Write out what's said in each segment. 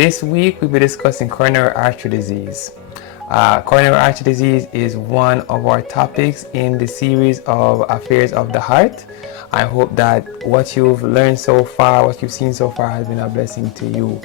this week we'll be discussing coronary artery disease. Coronary artery disease is one of our topics in the series of affairs of the heart. I hope that what you've learned so far, what you've seen so far, has been a blessing to you.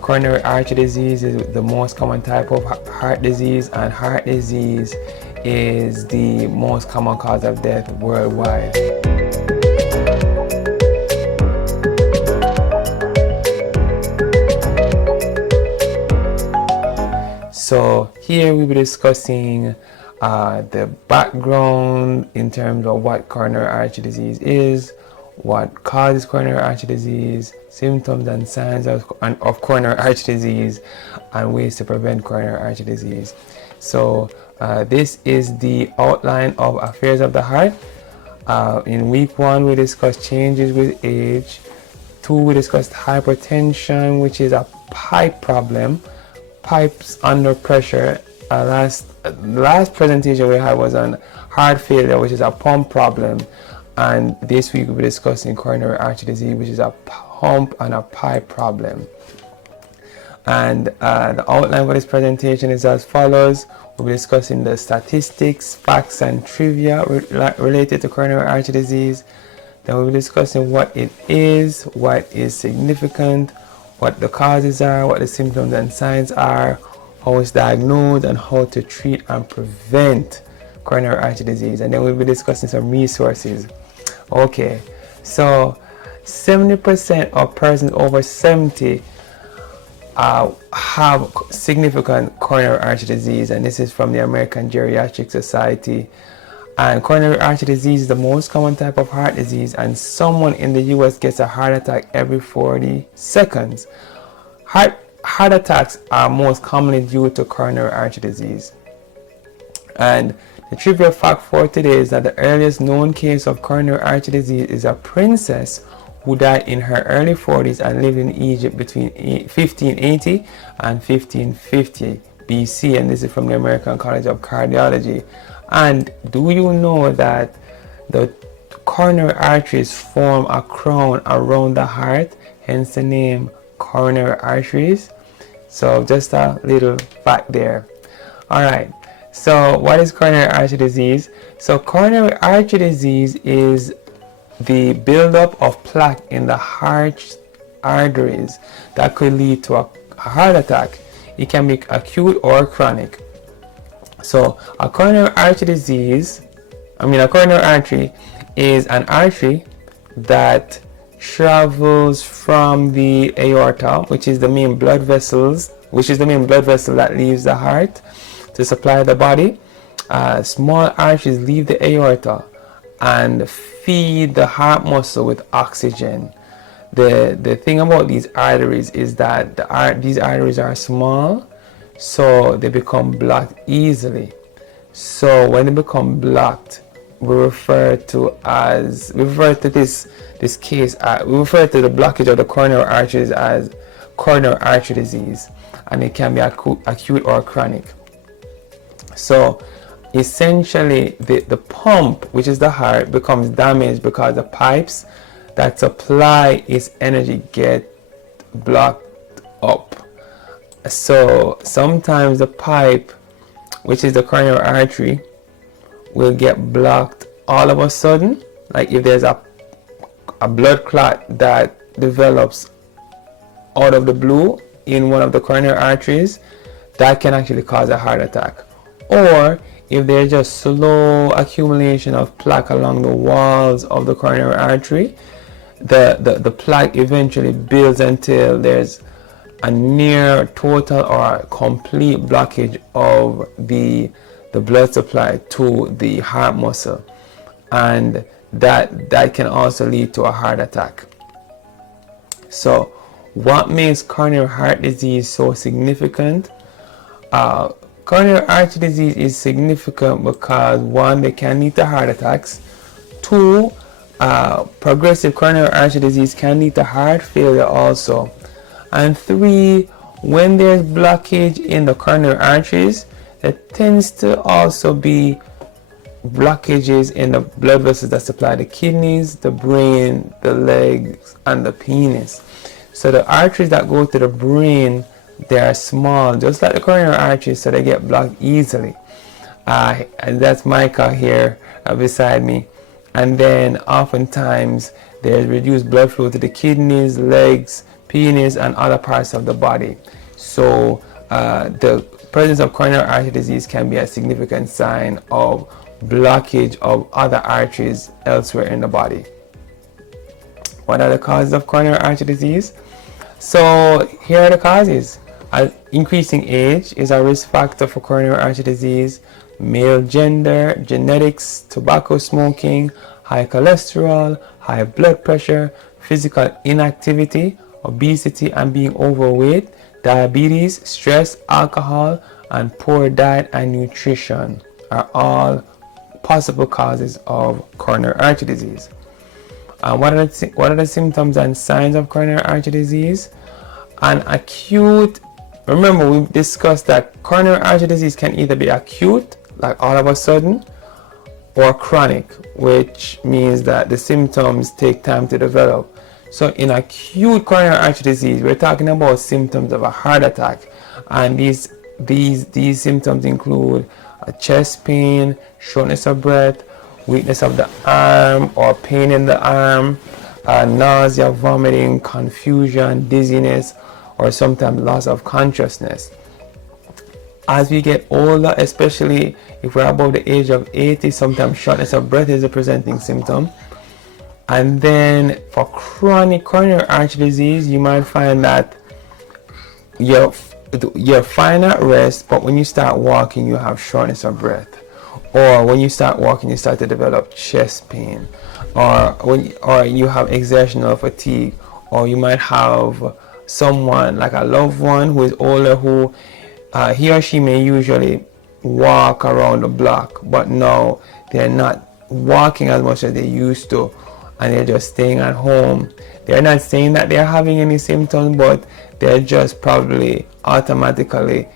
Coronary artery disease is the most common type of heart disease, and heart disease is the most common cause of death worldwide. So here we'll be discussing the background in terms of what coronary artery disease is, what causes coronary artery disease, symptoms and signs of coronary artery disease, and ways to prevent coronary artery disease. So this is the outline of affairs of the heart. In week 1 we discussed changes with age. 2 we discussed hypertension, which is a pipe problem, pipes under pressure. Last presentation we had was on heart failure, which is a pump problem, and this week we'll be discussing coronary artery disease, which is a pump and a pipe problem. And the outline for this presentation is as follows. We'll be discussing the statistics, facts and trivia related to coronary artery disease. Then we'll be discussing what it is, what is significant, what the causes are, what the symptoms and signs are, how it's diagnosed, and how to treat and prevent coronary artery disease. And then we'll be discussing some resources. Okay, so 70% of persons over 70 have significant coronary artery disease, and this is from the American Geriatric Society. And coronary artery disease is the most common type of heart disease, and someone in the US gets a heart attack every 40 seconds. Heart attacks are most commonly due to coronary artery disease. And the trivia fact for today is that the earliest known case of coronary artery disease is a princess who died in her early 40s and lived in Egypt between 1580 and 1550 BC, and this is from the American College of Cardiology. And do you know that the coronary arteries form a crown around the heart, hence the name coronary arteries? So just a little fact there. Alright, so what is coronary artery disease? So coronary artery disease is the buildup of plaque in the heart arteries that could lead to a heart attack. It can be acute or chronic. So a coronary artery artery is an artery that travels from the aorta, which is the main blood vessel that leaves the heart to supply the body. Small arteries leave the aorta and feed the heart muscle with oxygen. The thing about these arteries is that these arteries are small, so they become blocked easily. So when they become blocked, we refer to the blockage of the coronary arteries as coronary artery disease, and it can be acute or chronic. So essentially the pump, which is the heart, becomes damaged because the pipes that supply its energy get blocked up. So sometimes the pipe, which is the coronary artery, will get blocked all of a sudden. Like if there's a blood clot that develops out of the blue in one of the coronary arteries, that can actually cause a heart attack. Or if there's just slow accumulation of plaque along the walls of the coronary artery, the plaque eventually builds until there's a near total or complete blockage of the blood supply to the heart muscle, and that can also lead to a heart attack. So what makes coronary heart disease so significant? Coronary artery disease is significant because 1, they can lead to heart attacks. 2, progressive coronary artery disease can lead to heart failure also. And 3, when there's blockage in the coronary arteries, there tends to also be blockages in the blood vessels that supply the kidneys, the brain, the legs, and the penis. So the arteries that go to the brain, they are small, just like the coronary arteries, so they get blocked easily. And that's Micah here beside me. And then oftentimes there's reduced blood flow to the kidneys, legs, penis, and other parts of the body. So the presence of coronary artery disease can be a significant sign of blockage of other arteries elsewhere in the body. What are the causes of coronary artery disease? So here are the causes. Increasing age is a risk factor for coronary artery disease. Male gender, genetics, tobacco smoking, high cholesterol, high blood pressure, physical inactivity, obesity and being overweight, diabetes, stress, alcohol, and poor diet and nutrition are all possible causes of coronary artery disease. What are the symptoms and signs of coronary artery disease? An acute, remember we discussed that coronary artery disease can either be acute, like all of a sudden, or chronic, which means that the symptoms take time to develop. So in acute coronary artery disease, we're talking about symptoms of a heart attack, and these symptoms include a chest pain, shortness of breath, weakness of the arm or pain in the arm, nausea, vomiting, confusion, dizziness, or sometimes loss of consciousness. As we get older, especially if we're above the age of 80, sometimes shortness of breath is a presenting symptom. And then for chronic coronary artery disease, you might find that you're fine at rest, but when you start walking, you have shortness of breath. Or when you start walking, you start to develop chest pain. Or you have exertional fatigue. Or you might have someone, like a loved one who is older, who he or she may usually walk around the block, but now they're not walking as much as they used to, and they're just staying at home. They're not saying that they're having any symptoms, but they're just probably automatically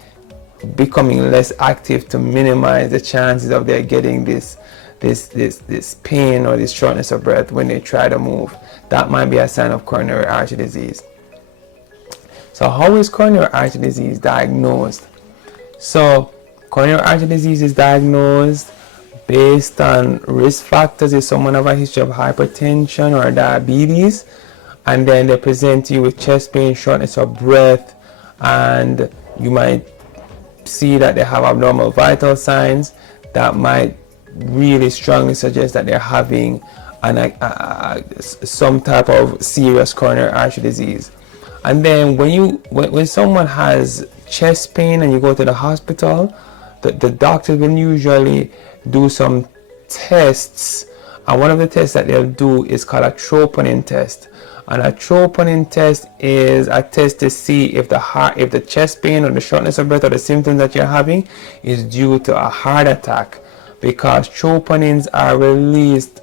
becoming less active to minimize the chances of their getting this pain or this shortness of breath when they try to move. That might be a sign of coronary artery disease. So how is coronary artery disease diagnosed? So coronary artery disease is diagnosed based on risk factors. If someone have a history of hypertension or diabetes, and then they present you with chest pain, shortness of breath, and you might see that they have abnormal vital signs, that might really strongly suggest that they're having some type of serious coronary artery disease. And then when someone has chest pain and you go to the hospital, the doctors will usually do some tests, and one of the tests that they'll do is called a troponin test. And a troponin test is a test to see if the chest pain or the shortness of breath or the symptoms that you're having is due to a heart attack, because troponins are released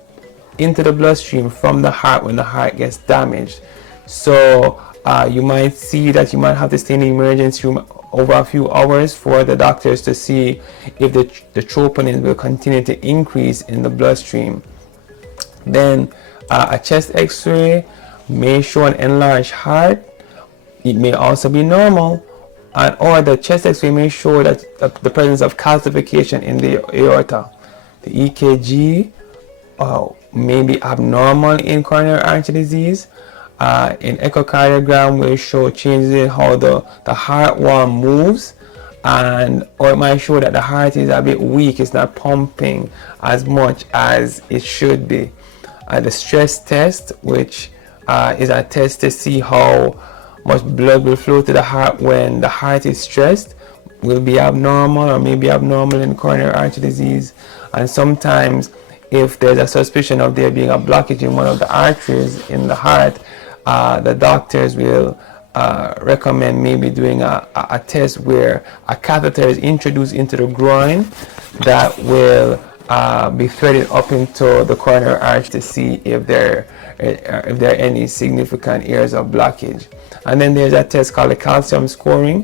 into the bloodstream from the heart when the heart gets damaged. So you might see that you might have to stay in the emergency room over a few hours for the doctors to see if the troponins will continue to increase in the bloodstream. Then a chest x-ray may show an enlarged heart. It may also be normal, or the chest x-ray may show that the presence of calcification in the aorta. The EKG may be abnormal in coronary artery disease. An echocardiogram will show changes in how the heart wall moves, or it might show that the heart is a bit weak, it's not pumping as much as it should be. The stress test, which is a test to see how much blood will flow to the heart when the heart is stressed, will be abnormal or may be abnormal in coronary artery disease. And sometimes if there's a suspicion of there being a blockage in one of the arteries in the heart, the doctors will recommend maybe doing a test where a catheter is introduced into the groin that will be threaded up into the coronary artery to see if there are any significant areas of blockage. And then there's a test called the calcium scoring,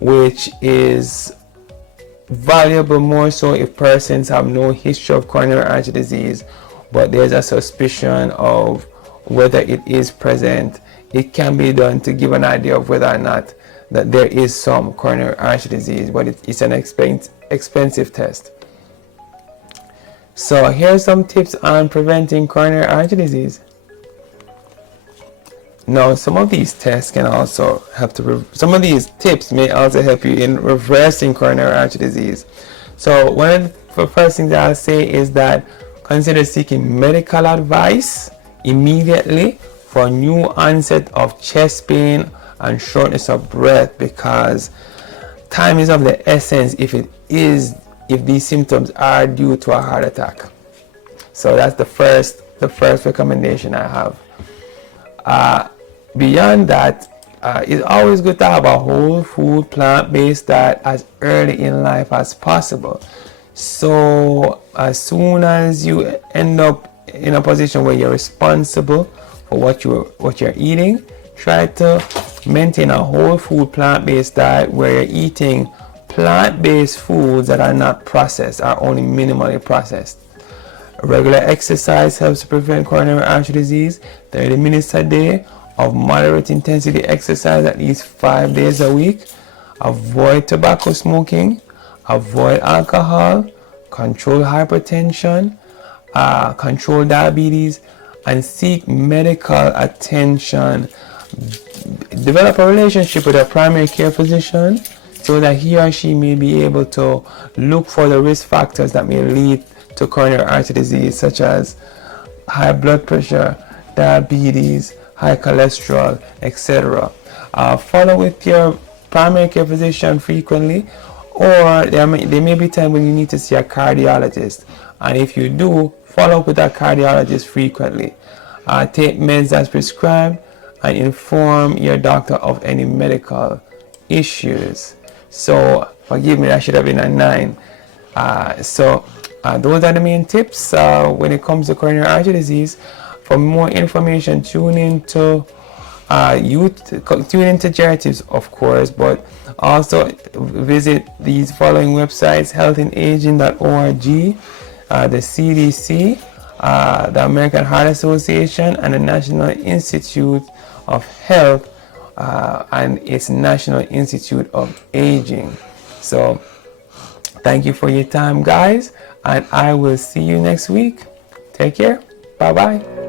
which is valuable more so if persons have no history of coronary artery disease, but there's a suspicion of whether it is present. It can be done to give an idea of whether or not that there is some coronary artery disease, but it's an expensive test. So here's some tips on preventing coronary artery disease. Now, some of these tests can also help some of these tips may also help you in reversing coronary artery disease. So one of the first things I'll say is that consider seeking medical advice immediately for new onset of chest pain and shortness of breath, because time is of the essence if these symptoms are due to a heart attack. So that's the first recommendation I have. Beyond that, it's always good to have a whole food plant-based diet as early in life as possible. So as soon as you end up in a position where you're responsible for what you're eating, try to maintain a whole food plant-based diet where you're eating plant-based foods that are not processed, are only minimally processed. Regular exercise helps to prevent coronary artery disease. 30 minutes a day of moderate intensity exercise at least 5 days a week. Avoid tobacco smoking. Avoid alcohol. Control hypertension. Control diabetes. And seek medical attention. Develop a relationship with a primary care physician so that he or she may be able to look for the risk factors that may lead to coronary artery disease, such as high blood pressure, diabetes, high cholesterol, etc. Follow with your primary care physician frequently, or there may be time when you need to see a cardiologist, and if you do, follow up with a cardiologist frequently. Take meds as prescribed and inform your doctor of any medical issues. So forgive me, that should have been a 9. Those are the main tips when it comes to coronary artery disease. For more information, tune into GeriTips, of course, but also visit these following websites: healthinaging.org, the CDC, the American Heart Association, and the National Institute of Health and its National Institute of Aging. So thank you for your time, guys, and I will see you next week. Take care. Bye-bye.